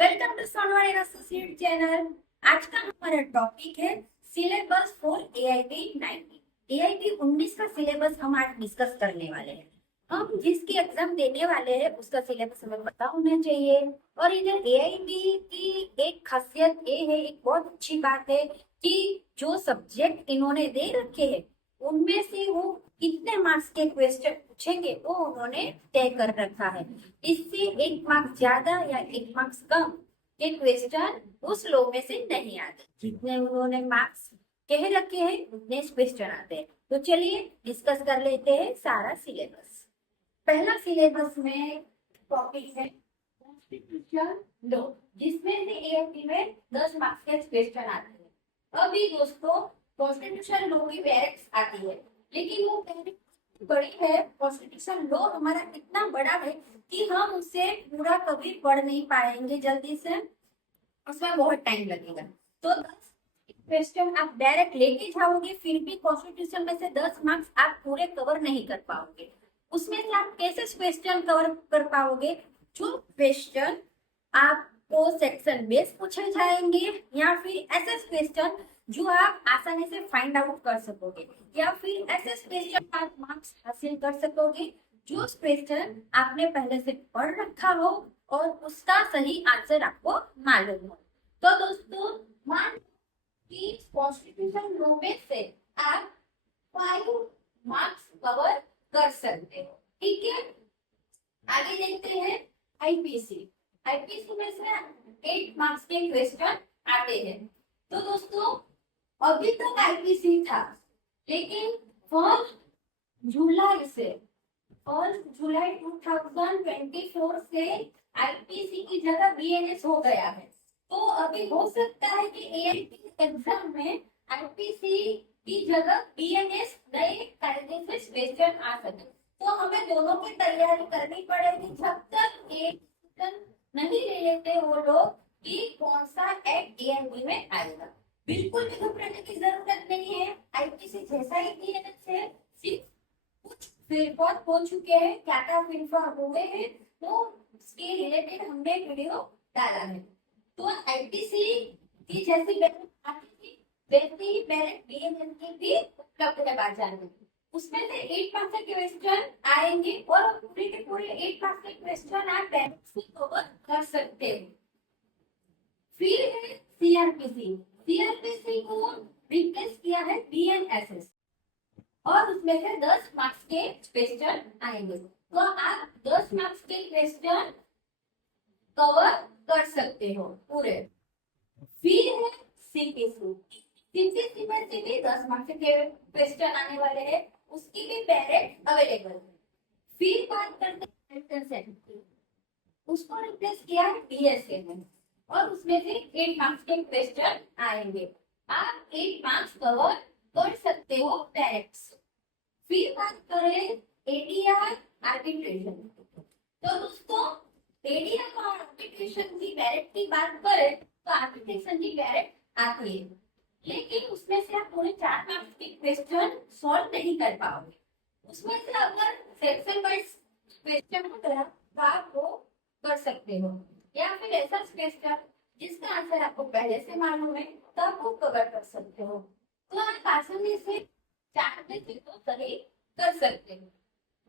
Welcome to Sonwar associate channel. आज का हमारा टॉपिक है सिलेबस फॉर एआईबी 19। एआईबी 19 का सिलेबस हम आज डिस्कस करने वाले हैं। हम जिसकी एग्जाम देने वाले हैं उसका सिलेबस हमें पता होना चाहिए। और इधर एआईबी की एक खासियत ये है, एक बहुत अच्छी बात है कि जो सब्जेक्ट इन्होंने दे रखे हैं उनमें से वो कितने मार्क्स के क्वेश्चन पूछेंगे वो उन्होंने तय कर रखा है। इससे एक मार्क्स ज्यादा या एक मार्क्स कम के क्वेश्चन उस लो में से नहीं आते। जितने उन्होंने मार्क्स कह रखे हैं उतने क्वेश्चन आते हैं। तो चलिए डिस्कस कर लेते हैं सारा सिलेबस। पहला सिलेबस में टॉपिक है कॉन्स्टिट्यूशन लॉ, जिसमें से एएमपी में 10 मार्क्स के क्वेश्चन आते हैं। अभी दोस्तों कॉन्स्टिट्यूशन लॉ की बैरिक्स आती है, लेकिन वो बड़ी है। कॉन्स्टिट्यूशन लॉ हमारा इतना बड़ा है कि हम उसे पूरा कभी पढ़ नहीं पाएंगे जल्दी से, उसमें बहुत टाइम लगेगा। तो 10 क्वेश्चन आप डायरेक्ट लेके जाओगे, फिर भी कॉन्स्टिट्यूशन में से 10 मार्क्स आप पूरे कवर नहीं कर पाओगे। उसमें से आप कैसे क्वेश्चन कवर कर पाओगे? जो क्वेश्चन आपको सेक्शन बेस पूछे जाएंगे या फिर ऐसे क्वेश्चन जो आप आसानी से फाइंड आउट कर सकोगे, या फिर ऐसे क्वेश्चन आप मार्क्स हासिल कर सकोगे जो क्वेश्चन आपने पहले से पढ़ रखा हो और उसका सही आंसर आपको मालूम हो। तो दोस्तों मान कि कॉन्स्टिट्यूशन लॉ में से आप 5 मार्क्स कवर कर सकते हो, ठीक है। आगे देखते हैं आईपीसी। आईपीसी में से 8 मार्क्स के क्वेश्चन आते हैं। तो दोस्तों अभी तक आईपीसी था, लेकिन 1 जुलाई से 1 जुलाई 2024 से आईपीसी की जगह बीएनएस हो गया है। तो अभी हो सकता है कि एआईपी एग्जाम में आईपीसी की जगह बीएनएस नए कायदे से क्वेश्चन आ सके। तो हमें दोनों की तैयारी करनी पड़ेगी जब तक एक नहीं ले लेते वो लोग कि कौन सा एक्ट एआईबी में आएगा। बिल्कुल भी घबराने की जरूरत नहीं है। आईपीसी जैसा ही बीएनएस है, सिर्फ कुछ फेरफार हो चुके हैं, क्या क्या फेरफार हुए हैं तो उसके रिलेटेड हमने वीडियो डाला है। तो आईपीसी की जैसी आती थी वैसे ही बैलेट बीएनएस की भी उपलब्ध है बाजार में। उसमें से 8 मार्क्स के क्वेश्चन आएंगे और पूरे के पूरे 8 मार्क्स के क्वेश्चन आप डायरेक्ट से कवर कर सकते हो। फिर है सीआरपीसी। सीआरपीसी को रिप्लेस किया है बीएनएसएस और उसमें से 10 मार्क्स के क्वेश्चन आएंगे। तो आप 10 मार्क्स के क्वेश्चन कवर कर सकते हो पूरे। फिर है सीपीसी। सीपीसी में से भी 10 मार्क्स के क्वेश्चन आने वाले हैं, उसकी भी बैलेट अवेलेबल है। फिर बात करते हैं इंटरसेट की, उसको रिप्लेस किया है बीएसए में और उसमें से 8 मार्क्स के क्वेश्चन आएंगे। आप 8 मार्क्स कवर कर सकते हो डायरेक्ट। फिर बात करें एडीआर आर्बिट्रेशन। तो दोस्तों एडीआर और आर्बिट्रेशन की बैलेट की बात करें तो आर्बिट्रेशन की बैलेट आती है, लेकिन उसमें से आप पूरे 4 मार्क्स के क्वेश्चन सॉल्व नहीं कर पाओगे। उसमें से अगर सेक्शन वाइज क्वेश्चन होता तो आप वो कर सकते हो, या फिर ऐसा क्वेश्चन जिसका आंसर आपको पहले से मालूम है तो आप वो कवर कर सकते हो। तो आप आसानी से 4 में से 2 सही कर सकते हो।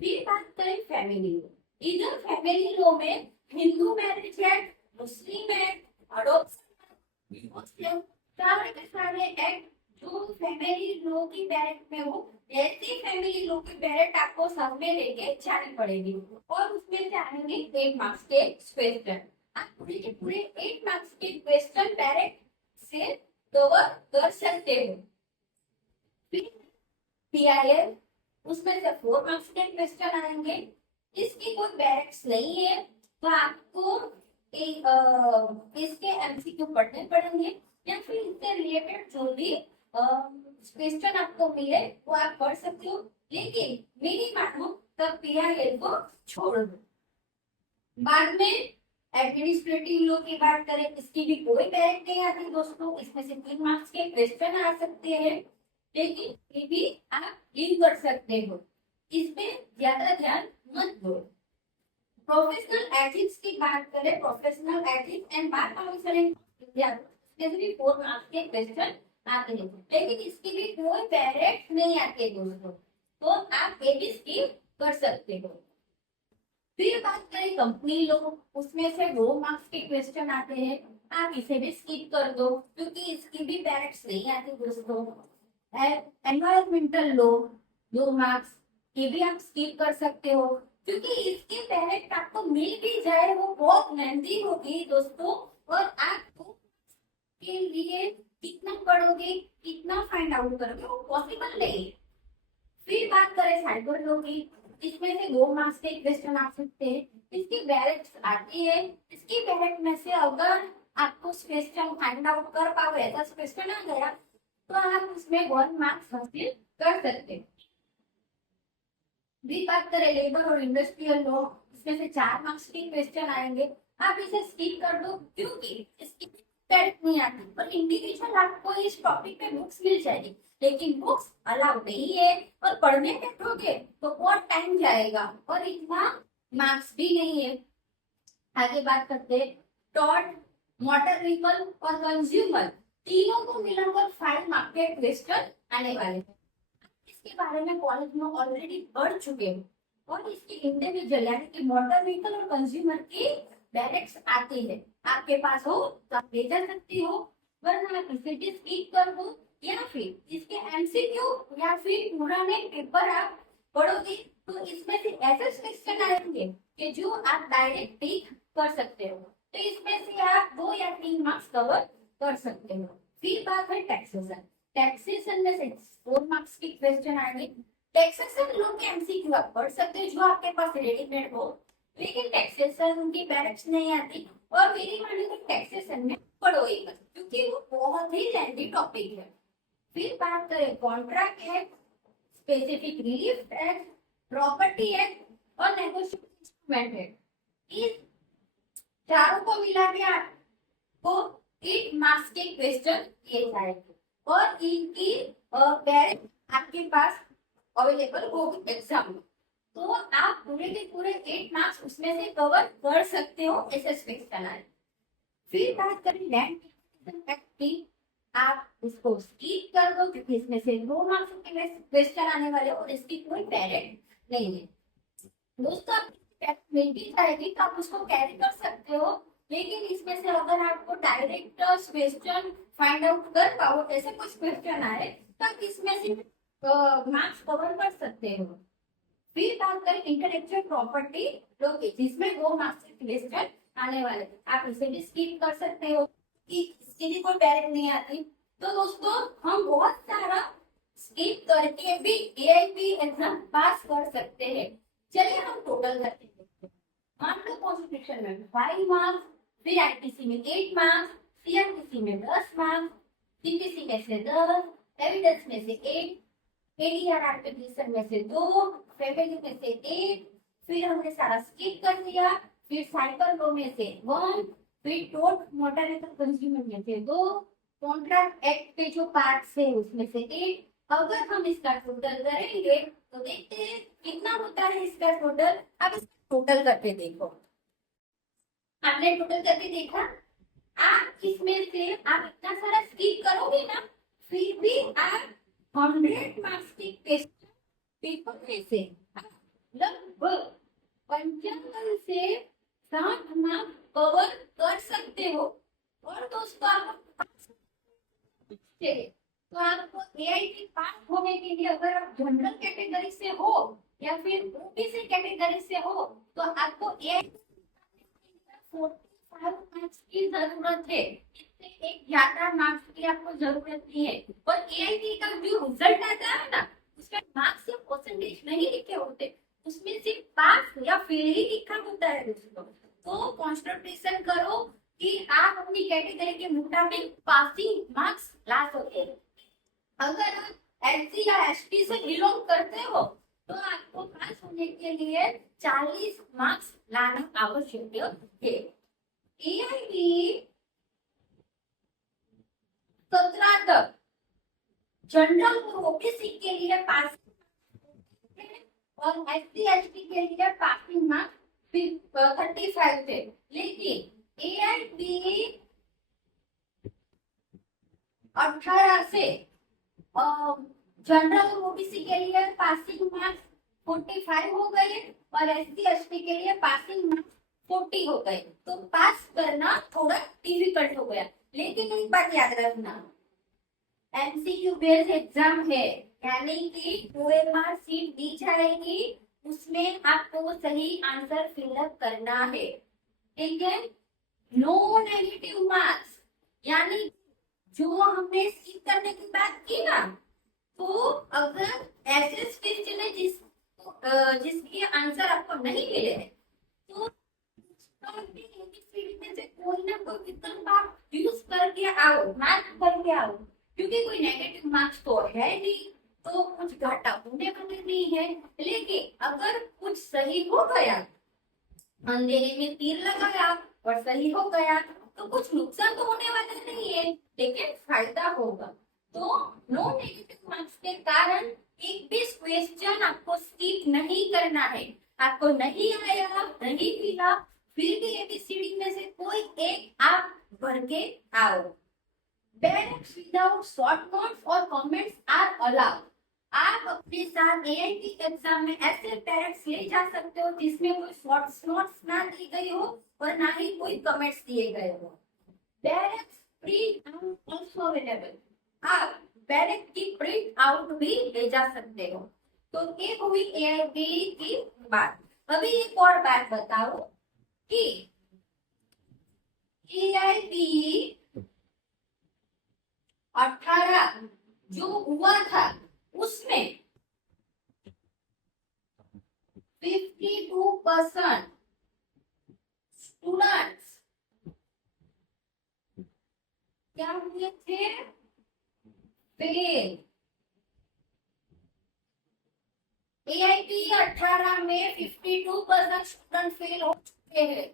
फिर बात करें फैमिली लॉ। इधर फैमिली लॉ में हिंदू मैरिज एक्ट, मुस्लिम एक्ट, अडॉप्शन, मुस्लिम सारे के सारे एक्ट जो फैमिली लॉ की बैलेट में हो, ऐसी फैमिली लॉ की बैलेट आपको सब में लेके जानी पड़ेगी और उसमें से आएंगे 8 मार्क्स के क्वेश्चन। आप पूरे के पूरे 8 मार्क्स के क्वेश्चन बैलेट से कवर कर सकते हो। फिर पीआईएल, उसमें से 4 मार्क्स के क्वेश्चन आएंगे। इसकी कोई बैलेट्स नहीं है तो आपको इसके एमसीक्यू पढ़ने पड़ेंगे या फिर इससे रिलेटेड जो भी क्वेश्चन आपको मिले वो आप पढ़ सकते हो, लेकिन मेरी मानो तब पीआईएल को छोड़ दो। बाद में एडमिनिस्ट्रेटिव लॉ की बात करें, इसकी भी कोई बैलेट नहीं आती दोस्तों। इसमें से 3 मार्क्स के क्वेश्चन आ सकते हैं, लेकिन ये भी आप लीव कर सकते हो, इसमें ज्यादा ध्यान मत दो। प्रोफेशनल एथिक्स की बात करें, professional ethics and bar counselling specific 4 marks के क्वेश्चन आते हैं, लेकिन इसके लिए कोई डायरेक्ट नहीं आते दोस्तों, तो आप ये भी स्किप कर सकते हो। फिर बात करें कंपनी लॉ, उसमें से 2 मार्क्स के क्वेश्चन आते हैं, आप इसे भी स्किप कर दो क्योंकि इसकी भी डायरेक्ट नहीं आती दोस्तों। एनवायरमेंटल लॉ 2 मार्क्स, ये भी आप स्किप कर सकते हो क्योंकि इसकी डायरेक्ट आपको मिल भी जाए वो बहुत लेंथी होगी दोस्तों, और आप के लिए कितना पढ़ोगे, कितना फाइंड आउट करोगे, वो पॉसिबल नहीं। फिर बात करें साइबर लॉ की, इसमें से 2 मार्क्स के क्वेश्चन आ सकते हैं, इसकी डायरेक्ट आती है, इसकी डायरेक्ट में से अगर आपको क्वेश्चन फाइंड आउट कर पाओ ऐसा क्वेश्चन आ गया तो आप उसमें 1 मार्क्स हासिल कर सकते हैं। भी बात करें लेबर और इंडस्ट्रियल लॉ, इसमें से 4 मार्क्स के क्वेश्चन आएंगे, आप इसे स्किप कर दो क्योंकि इसकी डायरेक्ट नहीं आती, पर इंडिविजुअल आपको इस टॉपिक पे बुक्स मिल जाएगी, लेकिन बुक्स अलाउड नहीं है और पढ़ने बैठोगे तो बहुत टाइम जाएगा और इतना मार्क्स भी नहीं है। आगे बात करते हैं टॉट, मोटर व्हीकल और कंज्यूमर, तीनों को मिलाकर 5 मार्क्स के क्वेश्चन आने वाले हैं। इसके बारे में कॉलेज में ऑलरेडी पढ़ चुके हैं और इसकी इंडिविजुअल यानी कि मोटर व्हीकल और कंज्यूमर की डायरेक्ट आती है, आपके पास हो तो आप ले जा सकती हो, वरना आप इसे भी स्किप कर दो, या फिर इसके एमसीक्यू या फिर पुराने पेपर आप पढ़ोगे तो इसमें से ऐसे क्वेश्चन आएंगे कि जो आप डायरेक्ट टिक कर सकते हो, तो इसमें से आप 2 या 3 मार्क्स कवर कर सकते हो। फिर बात है टैक्सेशन, टैक्सेशन में से 4 मार्क्स के क्वेश्चन आएंगे, टैक्सेशन लोग के एमसीक्यू आप पढ़ सकते हो जो आपके पास रेडीमेड हो, लेकिन टैक्सेशन उनकी डायरेक्ट नहीं आती, और मेरी माने तो टैक्सेशन में पढ़ो ही मत क्योंकि वो बहुत ही लेंथी टॉपिक है। फिर बात करें contract act, specific relief act, property act और नेगोशिएशन इंस्ट्रूमेंट एक्ट, इस चारों को मिला के आपको 8 मार्क्स के क्वेश्चन दिए जाएंगे और इनकी डायरेक्ट आपके पास अवेलेबल होगी एग्जाम में, तो आप पूरे के पूरे 8 मार्क्स उसमें से कवर कर सकते हो ऐसे क्वेश्चन आए। फिर बात करें लैंड एक्ट की, आप इसको स्किप कर दो क्योंकि इसमें से 2 मार्क्स के क्वेश्चन आने वाले और इसकी कोई डायरेक्ट नहीं है दोस्तों। आप मिल भी जाएगी तो आप उसको कैरी कर सकते हो, लेकिन इसमें से अगर आपको डायरेक्ट क्वेश्चन फाइंड आउट कर पाओ ऐसे कुछ क्वेश्चन आए तो आप इसमें से मार्क्स कवर कर सकते हो। फिर बात करें इंटेलेक्चुअल प्रॉपर्टी लॉ की, जिसमें 2 मार्क्स के क्वेश्चन आने वाले, आप इसे भी स्किप कर सकते हो कि इसके लिए कोई डायरेक्ट नहीं आती। तो दोस्तों हम बहुत सारा स्किप करके भी एआईपी एग्जाम पास कर सकते हैं। चलिए हम टोटल करते हैं। मान लो कॉन्स्टिट्यूशन में 5 मार्क्स, फिर आईपीसी में 8 मार्क्स, सीआरपीसी में 10 मार्क्स, सीपीसी में से 10, एविडेंस में से 8, एडीआर एप्लीकेशन में से 2, फैमिली में से 1, फिर हमने सारा स्किप कर दिया, फिर साइबर लॉ में से 1, फिर टोट मोटर व्हीकल कंज्यूमर में से 2, कॉन्ट्रैक्ट एक्ट के जो पार्ट्स है उसमें से 1। अगर हम इसका टोटल करेंगे तो देखते हैं कितना होता है इसका टोटल। अब इसका टोटल करके देखो, आपने टोटल करके देखा, आप इसमें से आप इतना सारा स्किप करोगे ना फिर भी आप 100 मार्क्स की क्वेश्चन पेपर में से लगभग 55 से 60 मार्क्स कवर कर सकते हो। और दोस्तों तो आपको एआईटी पास होने के लिए अगर आप जनरल कैटेगरी से हो या फिर ओबीसी कैटेगरी से हो तो आपको एआईटी 45 मार्क्स की जरूरत है, इससे एक ज्यादा मार्क्स की आपको जरूरत नहीं है। पर एआईटी का जो रिजल्ट आता है ना उसका मार्क्स या परसेंटेज नहीं लिखे होते, उसमें सिर्फ पास या फेल ही लिखा होता है दोस्तों। तो कंसंट्रेशन करो कि आप अपनी कैटेगरी के मुताबिक पासिंग मार्क्स ला सके। अगर आप एससी या एसटी से बिलोंग करते हो तो आपको पास होने के लिए 40 मार्क्स लाना आवश्यक है। एआईबी 17 तक जनरल और ओबीसी के लिए पास और एससी एसटी के लिए पासिंग मार्क्स 35 थे, लेकिन AIP 18 से जनरल ओबीसी के लिए पासिंग मार्क्स 45 हो गए और SC/ST के लिए पासिंग मार्क्स 40 हो गए। तो पास करना थोड़ा डिफिकल्ट हो गया। लेकिन एक बात याद रखना, MCQ बेस्ड एग्जाम है, यानी कि OMR सीट दी जाएगी, उसमें आपको सही आंसर फिलअप करना है। ठीक है, नो नेगेटिव मार्क्स, यानी जो हमने स्किप करने की बात की ना, तो अगर ऐसे क्वेश्चन है जिसके आंसर आपको नहीं मिले हैं, तो में से कोई ना कोई विकल्प आप यूज करके आओ, मार्क करके आओ, क्योंकि कोई नेगेटिव मार्क्स तो है नहीं, तो कुछ घाटा होने वाला नहीं है। लेकिन अगर कुछ सही हो गया, अंधेरे में तीर लगाया और सही हो गया, तो कुछ नुकसान तो होने वाला नहीं है, लेकिन फायदा होगा। तो नो नेगेटिव मार्क्स के कारण एक भी क्वेश्चन आपको स्किप नहीं करना है। आपको नहीं आया, नहीं मिला, फिर भी ABCD में से कोई एक आप भर के आओ। Parents without short notes और comments are allowed। आप अपने साथ AIT एग्जाम में ऐसे पेरेंट्स ले जा सकते हो जिसमें कोई शॉर्ट नोट्स ना दी गई हो और ना ही कोई कमेंट्स दिए गए हो। Parents print out also available. आप पेरेंट की प्रिंट आउट भी ले जा सकते हो। तो ये हुई AIT की बात। अभी एक और बात बताओ कि AIT 18 जो हुआ था उसमें 52% स्टूडेंट्स क्या हुए थे? फेल। AIT 18 में 52% स्टूडेंट फेल हो चुके हैं।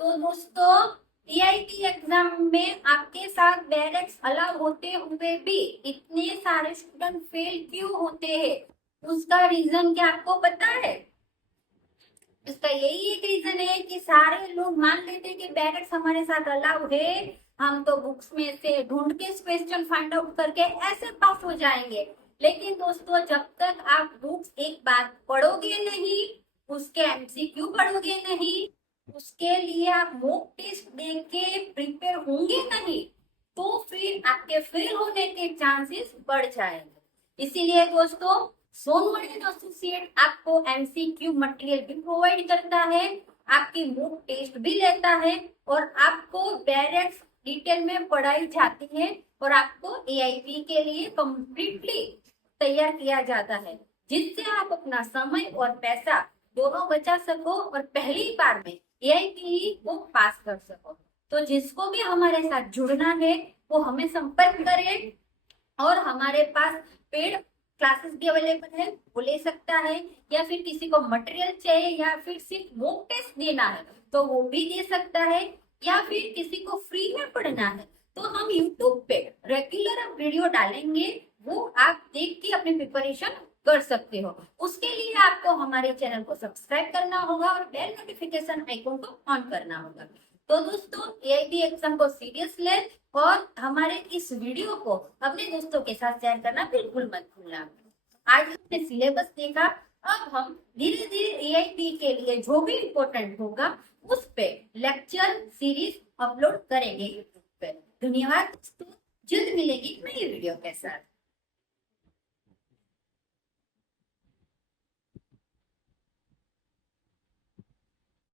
तो दोस्तों, AIT एग्जाम में आपके साथ बैरेक्स अलाउ होते हुए भी इतने सारे स्टूडेंट फेल क्यों होते हैं? उसका रीजन क्या आपको पता है? इसका यही एक रीजन है कि सारे लोग मान लेते हैं कि बैरेक्स हमारे साथ अलाउ है, हम तो बुक्स में से ढूंढ के क्वेश्चन फाइंड आउट करके ऐसे पास हो जाएंगे। लेकिन दोस्तों, जब तक आप बुक्स एक बार पढ़ोगे नहीं, उसके MCQ पढ़ोगे नहीं, उसके लिए आप मॉक टेस्ट देके प्रिपेयर होंगे नहीं, तो फिर आपके फेल होने के चांसेस बढ़ जाएंगे। इसीलिए दोस्तों, सोनवण एंड एसोसिएट आपको MCQ मटेरियल भी प्रोवाइड करता है, आपकी मॉक टेस्ट भी लेता है और आपको डायरेक्ट डिटेल में पढ़ाई जाती है और आपको AIP के लिए कंप्लीटली तैयार किया जाता है, जिससे आप अपना समय और पैसा दोनों बचा सको और पहली बार में AIP को पास कर सको। तो जिसको भी हमारे साथ जुड़ना है वो हमें संपर्क करें और हमारे पास पेड क्लासेस भी अवेलेबल है, वो ले सकता है, या फिर किसी को मटेरियल चाहिए या फिर सिर्फ मॉक टेस्ट देना है तो वो भी दे सकता है, या फिर किसी को फ्री में पढ़ना है तो हम YouTube पे रेगुलर वीडियो डालेंगे, वो आप देख के अपनी प्रिपरेशन कर सकते हो। उसके लिए आपको हमारे चैनल को सब्सक्राइब करना होगा और बेल नोटिफिकेशन आइकन को ऑन करना होगा। तो दोस्तों, AIT एग्जाम को सीरियस ले और हमारे इस वीडियो को अपने दोस्तों के साथ शेयर करना बिल्कुल मत भूलना। आज हमने सिलेबस देखा, अब हम धीरे धीरे AIT के लिए जो भी इम्पोर्टेंट होगा उस पे लेक्चर सीरीज अपलोड करेंगे YouTube पे। धन्यवाद दोस्तों, जल्द मिलेगी नई वीडियो के साथ।